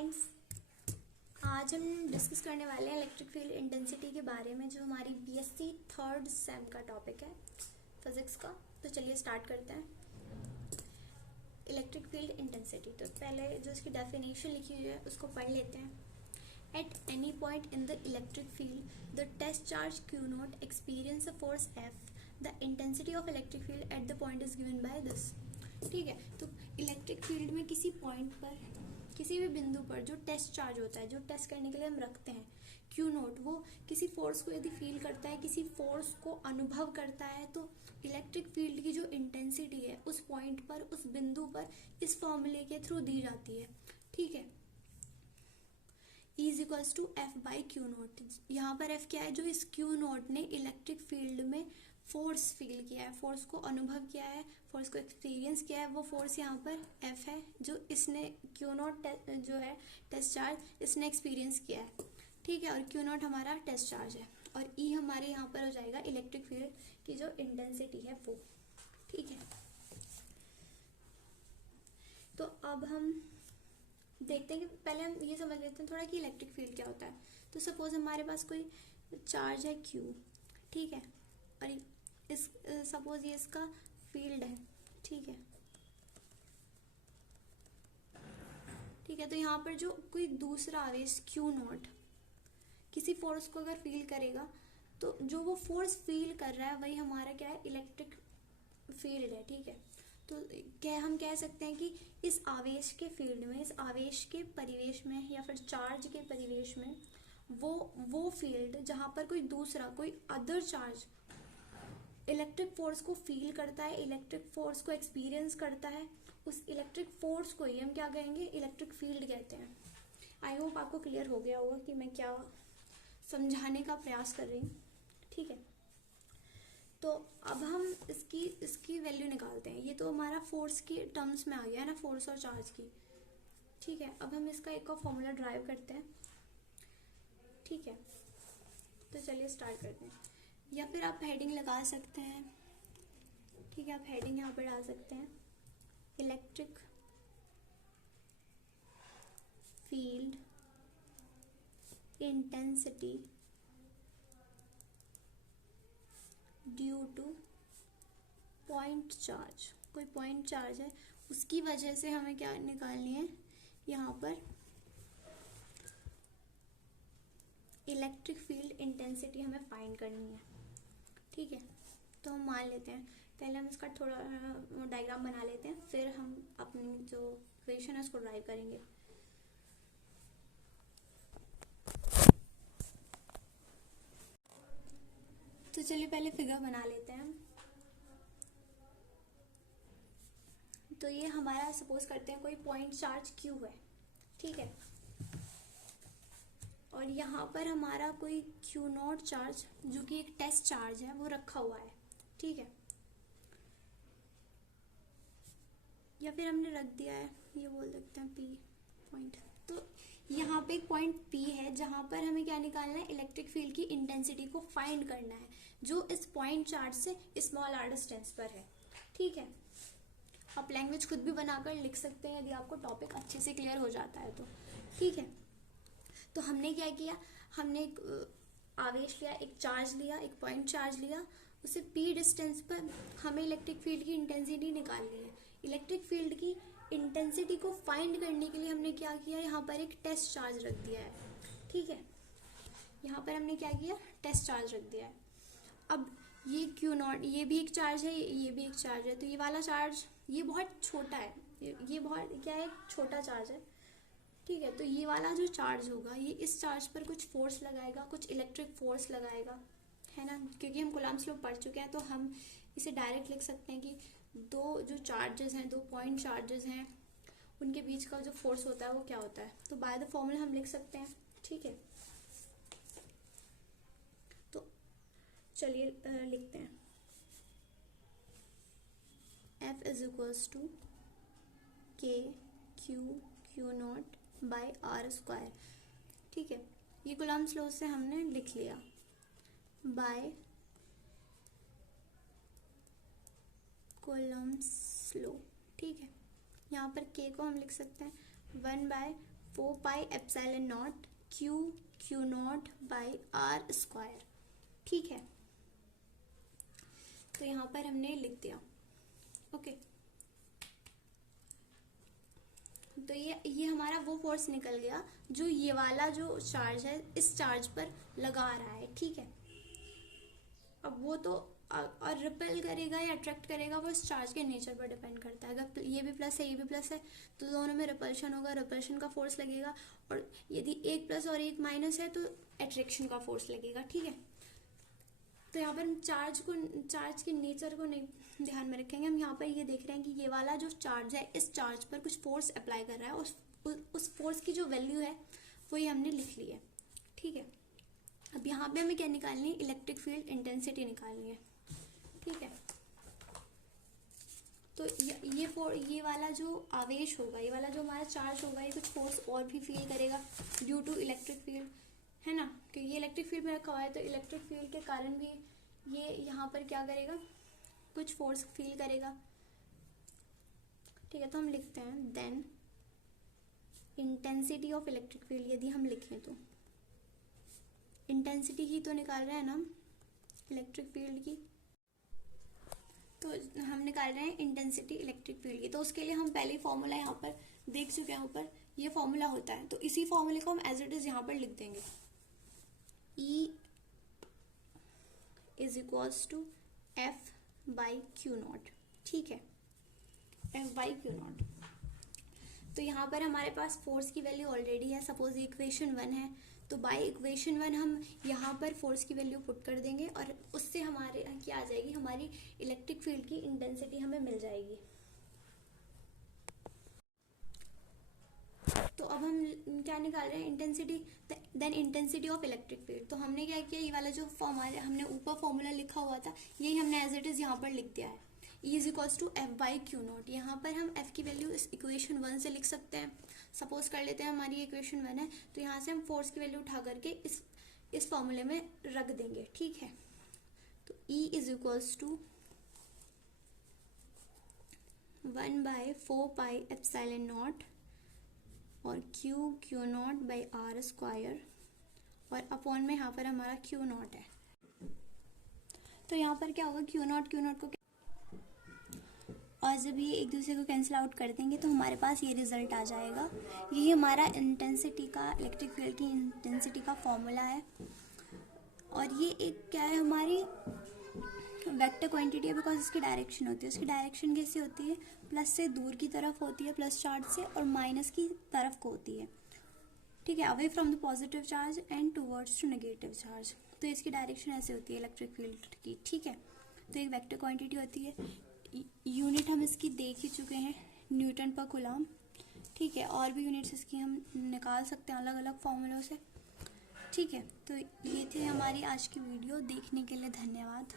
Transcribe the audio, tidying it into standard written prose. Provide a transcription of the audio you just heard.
Friends, आज हम discuss करने वाले हैं इलेक्ट्रिक फील्ड इंटेंसिटी के बारे में, जो हमारी बीएससी थर्ड सेम का टॉपिक है फिजिक्स का। तो चलिए स्टार्ट करते हैं। इलेक्ट्रिक फील्ड इंटेंसिटी, तो पहले जो इसकी डेफिनेशन लिखी हुई है उसको पढ़ लेते हैं। At any point in the electric field the test charge Q naught experience a force F, the intensity of electric field at the point is given by this. ठीक है, तो इलेक्ट्रिक फील्ड में किसी पॉइंट पर, किसी भी बिंदु पर जो टेस्ट चार्ज होता है, जो टेस्ट करने के लिए हम रखते हैं Q नोट, वो किसी फोर्स को यदि फील करता है, किसी फोर्स को अनुभव करता है, तो इलेक्ट्रिक फील्ड की जो इंटेंसिटी है उस पॉइंट पर, उस बिंदु पर इस फॉर्मूले के थ्रू दी जाती है। ठीक है, E is equals to F by Q naught. यहाँ पर एफ क्या है? जो इस क्यू नोट ने इलेक्ट्रिक फील्ड में फोर्स फील किया है, फोर्स को अनुभव किया है, फोर्स को एक्सपीरियंस किया है, वो फोर्स यहाँ पर एफ है, जो इसने क्यू नोट जो है टेस्ट चार्ज, इसने एक्सपीरियंस किया है। ठीक है, और क्यू नोट हमारा टेस्ट चार्ज है, और ई हमारे यहाँ पर हो जाएगा इलेक्ट्रिक फील्ड की जो इंटेंसिटी है वो। ठीक है, तो अब हम देखते हैं कि पहले हम ये समझ लेते हैं थोड़ा कि इलेक्ट्रिक फील्ड क्या होता है। तो सपोज हमारे पास कोई चार्ज है Q, ठीक है, और इस सपोज ये इसका फील्ड है। ठीक है, ठीक है, तो यहाँ पर जो कोई दूसरा आवेश Q नॉट किसी फोर्स को अगर फील करेगा, तो जो वो फोर्स फील कर रहा है वही हमारा क्या है? इलेक्ट्रिक फील्ड है। ठीक है, तो क्या हम कह सकते हैं कि इस आवेश के फील्ड में, इस आवेश के परिवेश में, या फिर चार्ज के परिवेश में, वो फील्ड जहाँ पर कोई दूसरा, कोई अदर चार्ज इलेक्ट्रिक फोर्स को फील करता है, इलेक्ट्रिक फोर्स को एक्सपीरियंस करता है, उस इलेक्ट्रिक फोर्स को ही हम क्या कहेंगे? इलेक्ट्रिक फील्ड कहते हैं। आई होप आपको क्लियर हो गया होगा कि मैं क्या समझाने का प्रयास कर रही हूँ। ठीक है, तो अब हम इसकी वैल्यू निकालते हैं। ये तो हमारा फोर्स के टर्म्स में आ गया है ना, फोर्स और चार्ज की। ठीक है, अब हम इसका एक और फॉर्मूला ड्राइव करते हैं। ठीक है, तो चलिए स्टार्ट करते हैं। या फिर आप हेडिंग लगा सकते हैं। ठीक है, आप हेडिंग यहाँ पर डाल सकते हैं, electric field intensity due two point charge. कोई पॉइंट चार्ज है, उसकी वजह से हमें क्या निकालनी है? यहाँ पर इलेक्ट्रिक फील्ड इंटेंसिटी हमें फाइंड करनी है। ठीक है, तो हम मान लेते हैं, पहले हम इसका थोड़ा डायग्राम बना लेते हैं, फिर हम अपनी जो इक्वेशन है उसको ड्राइव करेंगे। तो चलिए पहले फिगर बना लेते हैं हम। तो ये हमारा सपोज करते हैं कोई पॉइंट चार्ज Q है। ठीक है, और यहाँ पर हमारा कोई Q नॉट चार्ज, जो कि एक टेस्ट चार्ज है, वो रखा हुआ है। ठीक है, या फिर हमने रख दिया है, ये बोल सकते हैं P पॉइंट। तो यहाँ पे एक पॉइंट P है, जहाँ पर हमें क्या निकालना है? इलेक्ट्रिक फील्ड की इंटेंसिटी को फाइंड करना है, जो इस पॉइंट चार्ज से स्मॉल r डिस्टेंस पर है। ठीक है, आप लैंग्वेज खुद भी बनाकर लिख सकते हैं यदि आपको टॉपिक अच्छे से क्लियर हो जाता है तो। ठीक है, तो हमने क्या किया? हमने एक आवेश लिया, एक चार्ज लिया, एक पॉइंट चार्ज लिया, उसे P डिस्टेंस पर हमें इलेक्ट्रिक फील्ड की इंटेंसिटी निकालनी है। इलेक्ट्रिक फील्ड की इंटेंसिटी को फाइंड करने के लिए हमने क्या किया? यहाँ पर एक टेस्ट चार्ज रख दिया है। ठीक है, यहाँ पर हमने क्या किया? टेस्ट चार्ज रख दिया है। अब ये Q नॉट, ये भी एक चार्ज है, ये भी एक चार्ज है, तो ये वाला चार्ज ये बहुत छोटा है, ये बहुत क्या है? छोटा चार्ज है। ठीक है, तो ये वाला जो चार्ज होगा, ये इस चार्ज पर कुछ फोर्स लगाएगा, कुछ इलेक्ट्रिक फोर्स लगाएगा, है ना। क्योंकि हम कूलम्ब्स लॉ पढ़ चुके हैं, तो हम इसे डायरेक्ट लिख सकते हैं कि दो जो चार्जेस हैं, दो पॉइंट चार्जेस हैं, उनके बीच का जो फोर्स होता है वो क्या होता है। तो बाय द फॉर्मूला हम लिख सकते हैं। ठीक है, तो चलिए लिखते हैं, F is equals to K Q naught by R square. ठीक है, ये कूलम्ब्स लॉ से हमने लिख लिया, बाय कूलम्ब्स लॉ। ठीक है, यहाँ पर K को हम लिख सकते हैं 1/4 4 pi epsilon naught Q not by are square. ठीक है, तो यहाँ पर हमने लिख दिया। ओके, तो ये हमारा वो फोर्स निकल गया जो ये वाला जो चार्ज है इस चार्ज पर लगा रहा है। ठीक है, अब वो तो और रिपेल करेगा या अट्रैक्ट करेगा वो इस चार्ज के नेचर पर डिपेंड करता है। अगर ये भी प्लस है ये भी प्लस है तो दोनों में रिपल्शन होगा, रिपल्शन का फोर्स लगेगा। और यदि एक प्लस और एक माइनस है तो अट्रैक्शन का फोर्स लगेगा। ठीक है, तो यहाँ पर हम चार्ज के नेचर को नहीं ध्यान में रखेंगे। हम यहाँ पर ये देख रहे हैं कि ये वाला जो चार्ज है इस चार्ज पर कुछ फोर्स अप्लाई कर रहा है, उस फोर्स की जो वैल्यू है वो ये हमने लिख ली है। ठीक है, अब यहाँ पे हमें क्या निकालनी है, इलेक्ट्रिक फील्ड इंटेंसिटी निकालनी है। ठीक है, तो ये वाला जो आवेश होगा, ये वाला जो हमारा चार्ज होगा, ये कुछ फोर्स और भी फील करेगा ड्यू टू इलेक्ट्रिक फील्ड, है ना, कि ये इलेक्ट्रिक फील्ड में रखा हुआ है तो इलेक्ट्रिक फील्ड के कारण भी ये यहाँ पर क्या करेगा, कुछ फोर्स फील करेगा। ठीक है, तो हम लिखते हैं then intensity of electric field. यदि हम लिखें तो इंटेंसिटी ही तो निकाल रहे हैं ना हम इलेक्ट्रिक फील्ड की, तो हम निकाल रहे हैं इंटेंसिटी इलेक्ट्रिक फील्ड की। तो उसके लिए हम पहले फॉर्मूला यहाँ पर देख चुके हैं, ऊपर ये फॉर्मूला होता है, तो इसी फॉर्मूले को हम एज इट इज यहाँ पर लिख देंगे। E is equals to F by Q naught. ठीक है, F बाई क्यू नॉट। तो यहाँ पर हमारे पास फोर्स की वैल्यू ऑलरेडी है, सपोज इक्वेशन 1 है, तो बाय इक्वेशन 1 हम यहाँ पर फोर्स की वैल्यू पुट कर देंगे और उससे हमारे क्या आ जाएगी, हमारी इलेक्ट्रिक फील्ड की इंटेंसिटी हमें मिल जाएगी। तो अब हम क्या निकाल रहे हैं, intensity, then intensity of electric field. तो हमने क्या किया, ये वाला जो हमने ऊपर फॉर्मूला लिखा हुआ था यही हमने एज इट इज यहाँ पर लिख दिया है। E is equals to F by Q naught. यहाँ पर हम F की वैल्यू इस इक्वेशन 1 से लिख सकते हैं। सपोज कर लेते हैं हमारी इक्वेशन 1 है, तो यहाँ से हम फोर्स की वैल्यू उठा करके इस फॉर्मूले में रख देंगे। ठीक है, तो E is equals to 1 by 4 pi epsilon not और q not by are square और अपॉन में यहाँ पर हमारा क्यू नॉट है। तो यहाँ पर क्या होगा, क्यू नॉट को और जब ये एक दूसरे को कैंसिल आउट कर देंगे तो हमारे पास ये रिजल्ट आ जाएगा। यही हमारा इंटेंसिटी का, इलेक्ट्रिक फील्ड की इंटेंसिटी का फॉर्मूला है। और ये एक क्या है, हमारी वेक्टर क्वांटिटी है, बिकॉज इसकी डायरेक्शन होती है। उसकी डायरेक्शन कैसे होती है, प्लस से दूर की तरफ होती है, प्लस चार्ज से, और माइनस की तरफ को होती है। ठीक है, away from the positive charge and towards to negative charge. तो इसकी डायरेक्शन ऐसे होती है इलेक्ट्रिक फील्ड की। ठीक है, तो एक वेक्टर क्वांटिटी होती है। यूनिट हम इसकी देख ही चुके हैं, न्यूटन पर कूलम। ठीक है, और भी यूनिट्स इसकी हम निकाल सकते हैं अलग अलग फॉर्मूलों से। ठीक है, तो ये थे हमारी आज की वीडियो। देखने के लिए धन्यवाद।